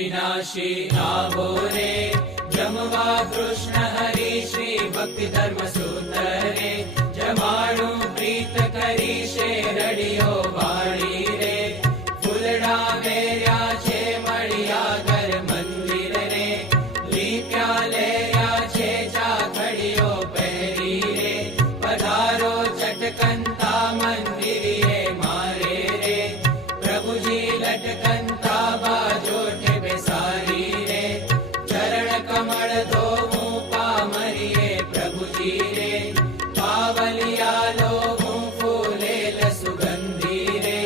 विनाशी आवो रे जमवा कृष्ण हरि श्री भक्ति धर्म सूतरे जमाणु प्रीत करी शे रडियो वाणी रे फूलड़ा वेर्या छे मळिया घर मंदिर रे लीप्या लेर्या छे चाखड़ियो पहरी रे पधारो चटकंता मंदिरिये मारे रे प्रभुजी लटकंता बाजोठे बेसारी रे चरण कमल धोवू पामरिये प्रभुजी रे पावलिया लोभू फूलेल सुगंधी रे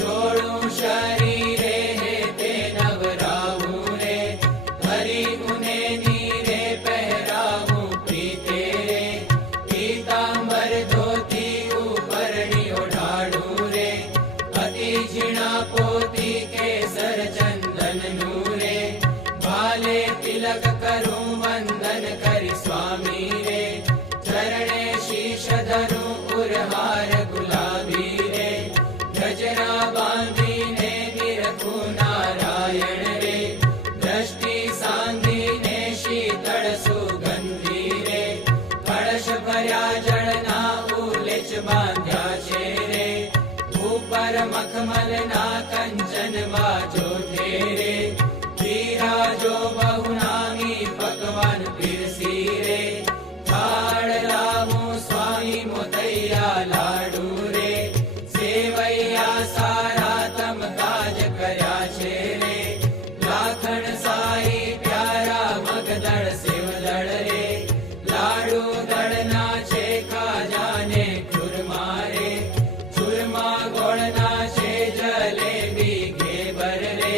जोड़ू शरीरे हे ते नवरावू रे हरि गुने नीरे पहरावू प्रीते रे पीतांबर धोती उपरणी ओढ़ाड़ू रे अति झीणा पोती केसर चंदन नूरे भाले तिलक करूं वंदन करी स्वामी रे चरणे शीश धरूं उरहार गुलाबी रे गजरा बांधीने निरखूं नारायण रे दृष्टि सांधीने शीतल सुगंधी रे कलश भर्या जलना उलेच बांध्या छे रे ऊपर मखमलना कंचन बाजो ठेरे बिराजो बहुनामी पकवान पीरसी रे थाળ લાવું સ્વામી મોતૈયા લાડુ રે સેવૈયા સારા તમ કાજ કર્યા છે રે લાખણ સાઈ પ્યારા મગદળ સેવદળ રે લાડુ દળના છે ખાજાને ખુરમા રે ચૂરમા ગોળના છે જલેબી ઘેબર રે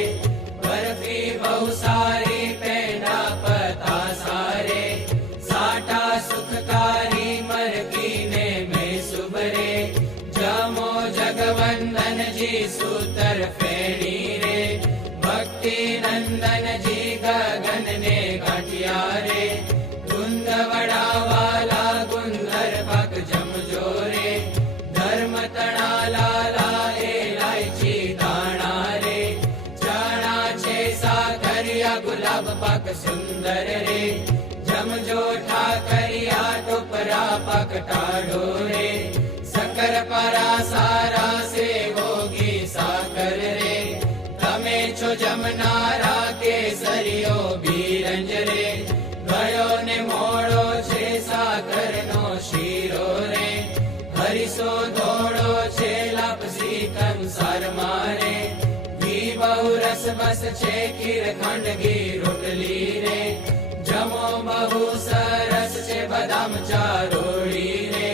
બરફી બહુ સારી પેંડા પતાસા રે साटा सुखकारी मरकी ने में सुबरे जमो जगवंदन जी सूतर फेणी रे भक्ति नंदन जी गगन ने गांठिया रे गुंदवड़ा वाला गुंदर पक जमजो रे धर्म तणा लाला इलायची दाणा रे चना छे साकरिया गुलाब पक सुंदर रे जमजो ठाकरिया टोपरा पकटाडो रे सकर परा सारा से होगी साकर रे तमे छो जमनारा केसरियो बीरंज रे गयो ने मोड़ो छे साकर नो शीरो रे हरिसो धोड़ो छे लापसी कंसार मारे घी बहु रस बस छे खीर खंडगी रोटली रे जमो बहु सरस छे बदाम चारोड़ी रे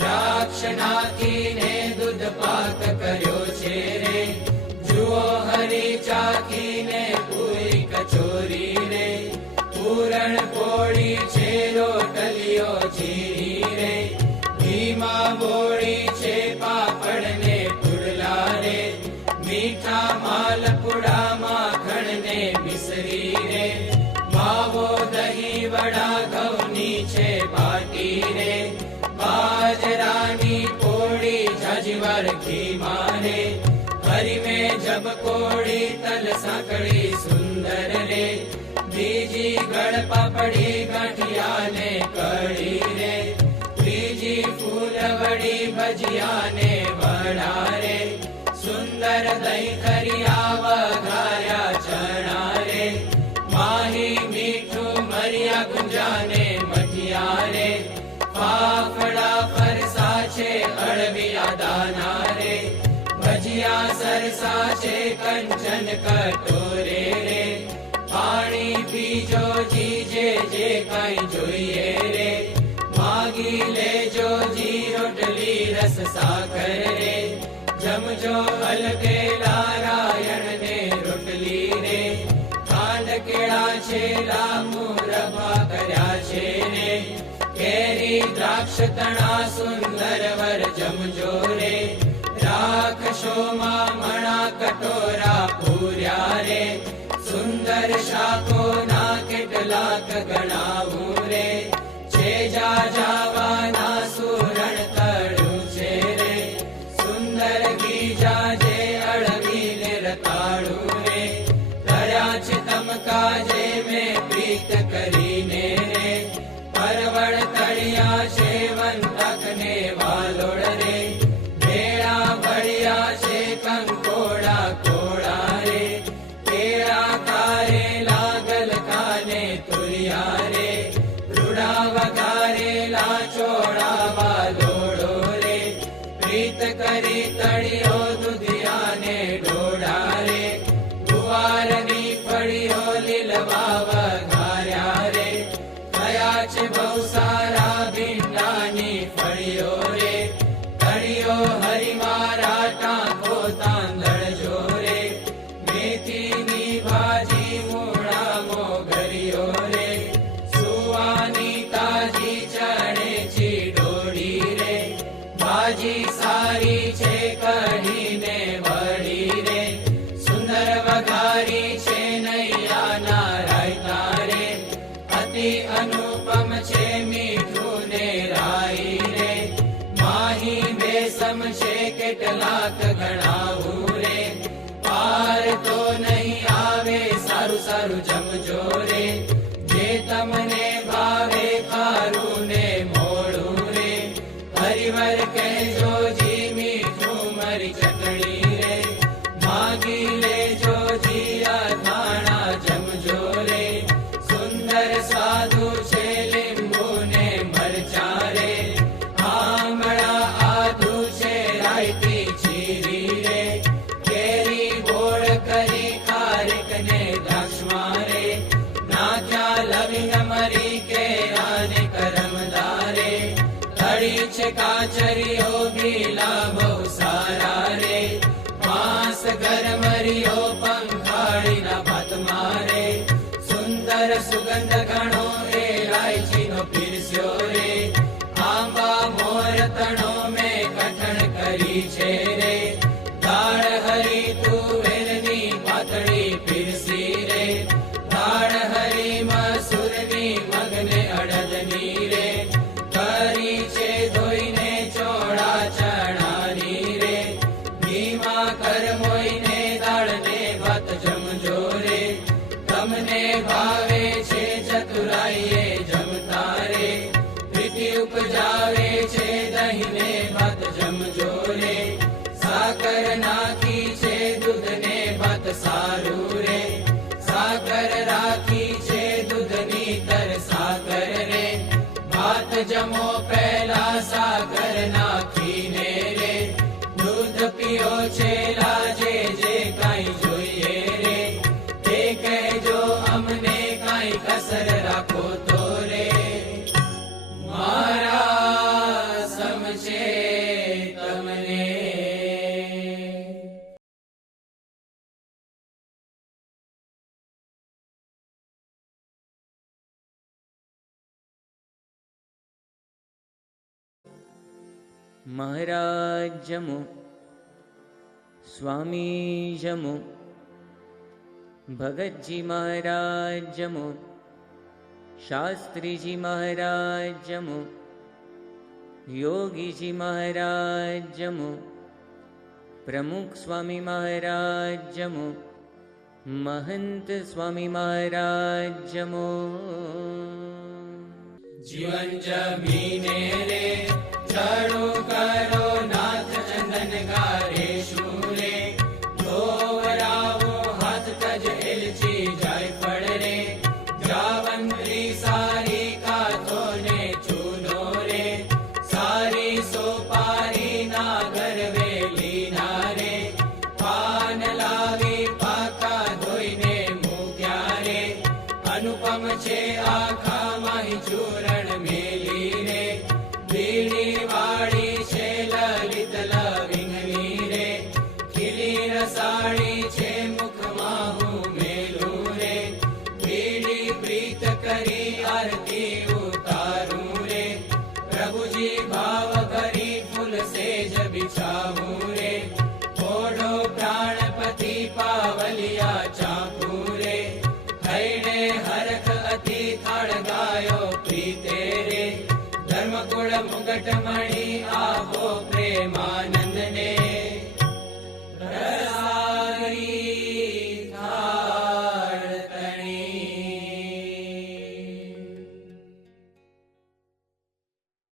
द्राक्ष नाखीने दूध पाक कर्यो छे रे जुओ हरी चाखीने पूरी कचोरी रे पूरण पोड़ी छे रोटलियो जीरी रे घीमा बोड़ी छे पापड़ ने पुडला रे मीठा मालपुड़ा माखण ने मिसरी रे मावो दही वड़ा घऊनी छे बाटी रे बाजरानी पोड़ी झजवर घी मारे हरी में जब कोड़ी तल साकड़ी सुंदर रे बीजी गड़ पापड़ी गांठिया ने कड़ी रे बीजी फूल वड़ी भजिया ने वड़ा रे सुंदर दही खरिया वघार्या चना रे माही मीठू मरिया गुंजाने मठिया रे फाफड़ा फरसा छे अड़विया दाना रे भजिया सरसा छे कंचन कटोरे रे पाणी पीजो जी जे काई जोईए रे मागी लेजो जी रोटली रस साकर रे जमजो अलगे नारायण ने रोटली रे खांड केड़ा छे लांबू रभा कर्या छे ने केरी द्राक्ष तणा सुंदर वर जमजो रे राखशो मा मणा कटोरा पूर्या रे सुंदर शाको ना કેટલાક ગણાવું રે છે જા જાવાના સુરણ તળું છે રે સુંદર ગીજા જે અળવી ને રતાળું રે તળ્યા છે કરી તળિયો દુધિયાને ડોળા રે, ગુવારની ફળીઓ લીલવા વઘાર્યા રે, થયા છે બહુ સારા ભીંડાની ફળીઓ રે, તળિયો હરી મારા ટાંકો તાંદળ જો રે, મેથીની ભાજી મૂળા મોગરીઓ રે, સુવાની તાજી ચણે ચીડોળી રે, ભાજી સારી છે કઢીને વળી રે, સુંદર વઘારી છે નૈયાના રાયતા રે, અતિ અનુપમ છે મીઠું ને રાઈ રે, માહી બેસમ છે કેટલાક ગણાવું રે, પાર તો નહીં આવે સારું સારું જમજો રે, જે તમને ભાવે ખારું ને મોડું રે, હરિવર કહેજો જી મીઠું મરી ચટણી રે, માગી લેજો જી અથાણા જમજો રે, સુંદર સાધુ છે લીંબુ ને મરચા રે, આમળા આદુ છે રાયતી ચીરી રે, કેરી ગોળ કરી ખારીક ને દ્રાક્ષમાં રે, નાખ્યા લવિંગ મરી કેરા ને કરમદા રે, તળી છે કાચરીઓ ગીલા બહુ સારા રે, માંસ ગરમરીઓ પંખાળીના ભાતમાં રે, સુંદર સુગંધ ઘણો એલાયચીનો પીરસ્યો રે, આંબા મોર તણો મેં કઠણ કરી છે રે, દાળ હરી તુવેરની પાતળી પીરસી રે, દાળ હરી મસૂરની મગને અડદની રે, કરી છે ધોઈને ચોળા ચણાની રે, ઘીમાં કરમોઈને દાળને ભાત જમજો રે, તમને ભાવે છે ચતુરાઈએ જમતા રે, પ્રીતિ ઉપજાવે છે દહીંને ભાત જમજો રે, સાકર નાખી છે દૂધને ભાત સારું રે, સાકર રાખી છે દૂધની તર સાકર રે, ભાત જમો પહેલા સાકર નાખીને રે, દૂધ પીઓ છે લાજે જે કાંઈ જોઈએ રે, તે કહેજો અમને કાંઈ કસર રાખો તો રે, મારા સમજે તમને. મહારાજ જમો, સ્વામી જમો, ભગતજી મહારાજ જમો, શાસ્ત્રીજી મહારાજ જમો, યોગીજી મહારાજ જમો, પ્રમુખ સ્વામી મહારાજ જમો, મહંત સ્વામી મહારાજ જમો. જીવન જમીને રે ચડું કરો નાથ ચંદન ગારે શું રે, ધોવરાવો હાથ તજ એલચી જાયફળ રે, જાવંત્રી સારી કાથો ને ચૂનો રે, સારી સોપારી ના ગરવેલી ના રે, પાન લાવી પાકા ધોઈને મૂક્યા રે, અનુપમ છે આખા માહી ચૂરણ મેલી રે, બીડી વાળી છે લલિત લવિંગની રે, ખીલી રસાળી છે મુખમાં હું મેલું રે, બીડી પ્રીત કરી આરતી ઉતારું રે, પ્રભુજી ભાવ ભરી ફૂલ સેજ બિછાવું રે, ઓઢો પ્રાણપતિ પાવલિયા ચાકું રે, થઈને હરખ અતિ થાળ ગાયો પ્રીતે રે, ધર્મકુળ મુગટ મણી આપો પ્રેમાનંદ ને, પ્રસાદ